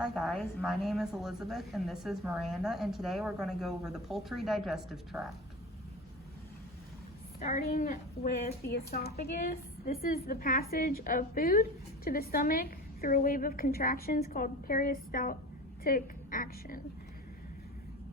Hi guys, my name is Elizabeth and this is Miranda, and today we're going to go over the poultry digestive tract. Starting with the esophagus, this is the passage of food to the stomach through a wave of contractions called peristaltic action.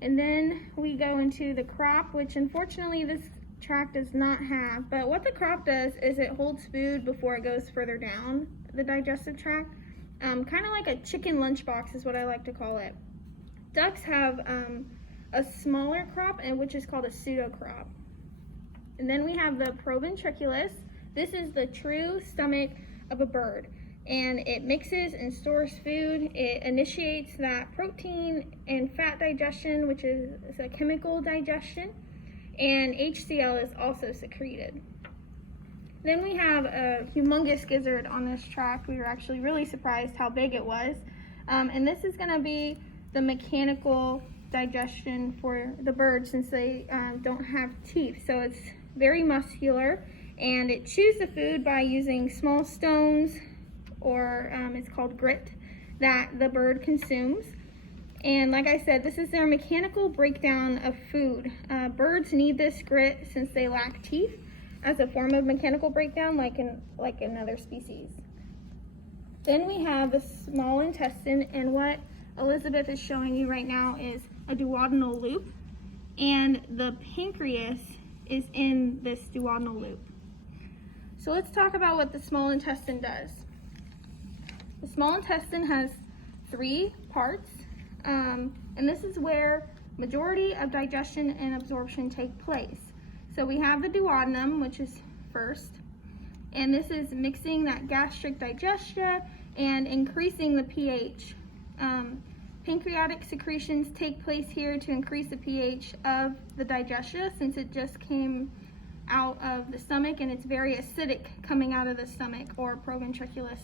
And then we go into the crop, which unfortunately this tract does not have, but what the crop does is it holds food before it goes further down the digestive tract. Kind of like a chicken lunchbox is what I like to call it. Ducks have a smaller crop, which is called a pseudocrop. And then we have the proventriculus. This is the true stomach of a bird, and it mixes and stores food. It initiates that protein and fat digestion, which is a chemical digestion, and HCl is also secreted. Then we have a humongous gizzard on this tract. We were actually really surprised how big it was. And this is going to be the mechanical digestion for the bird, since they don't have teeth. So it's very muscular, and it chews the food by using small stones, or it's called grit, that the bird consumes. And like I said, this is their mechanical breakdown of food. Birds need this grit since they lack teeth, as a form of mechanical breakdown, like in other species. Then we have the small intestine, and what Elizabeth is showing you right now is a duodenal loop, and the pancreas is in this duodenal loop. So let's talk about what the small intestine does. The small intestine has 3 parts, and this is where majority of digestion and absorption take place. So we have the duodenum, which is first, and this is mixing that gastric digestion and increasing the pH. Pancreatic secretions take place here to increase the pH of the digestion, since it just came out of the stomach and it's very acidic coming out of the stomach, or proventriculus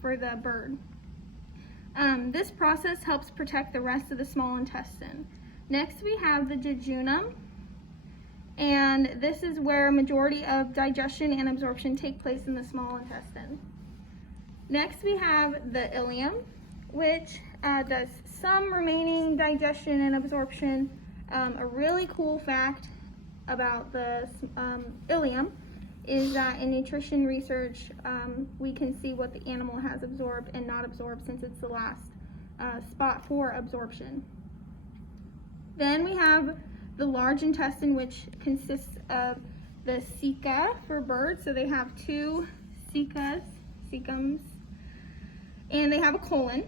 for the bird. This process helps protect the rest of the small intestine. Next we have the jejunum, and this is where majority of digestion and absorption take place in the small intestine. Next we have the ileum, which does some remaining digestion and absorption. A really cool fact about the ileum is that in nutrition research, we can see what the animal has absorbed and not absorbed, since it's the last spot for absorption. Then we have the large intestine, which consists of the ceca for birds. So they have 2 cecums, and they have a colon.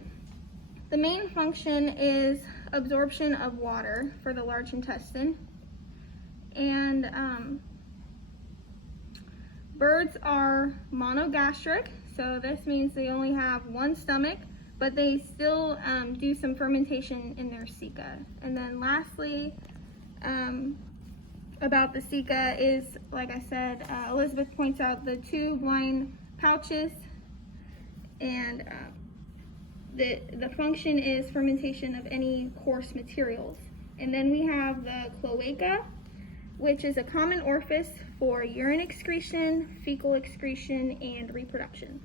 The main function is absorption of water for the large intestine. And birds are monogastric, so this means they only have 1 stomach, but they still do some fermentation in their ceca. And then lastly, about the ceca is, like I said, Elizabeth points out the 2 blind pouches, and the function is fermentation of any coarse materials. And then we have the cloaca, which is a common orifice for urine excretion, fecal excretion, and reproduction.